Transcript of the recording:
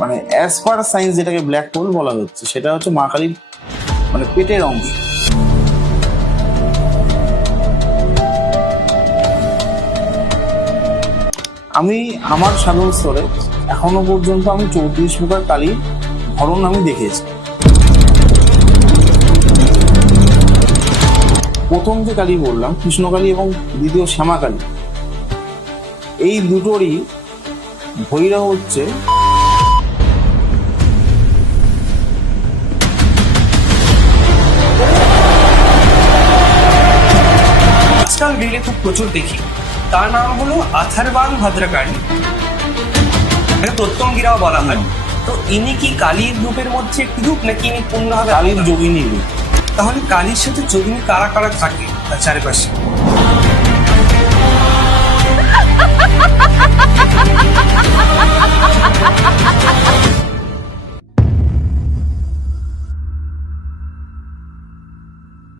মানে as per science যেটাকে black hole বলা হচ্ছে সেটা হচ্ছে মা কালীর মানে পেটের অংশ। আমি আমার সাধন স্তরে এখনো পর্যন্ত আমি 34 প্রকার কালীর ধরন আমি দেখেছি। প্রথম যে কালী বললাম কৃষ্ণকালী এবং দ্বিতীয় শ্যামা কালী, এই দুটোরই ভৈরব হচ্ছে আজকাল রিলে খুব প্রচুর দেখি, তার নাম হলো আথারবান ভদ্রকালী, প্রত্যঙ্গিরাও বলা হয়। তো ইনি কি কালীর রূপের মধ্যে একটি রূপ নাকি ইনি পূর্ণভাবে কালীর যোগিনী রূপ? তাহলে কালীর সাথে যোগিনী কারা কারা থাকে তার চারিপাশে?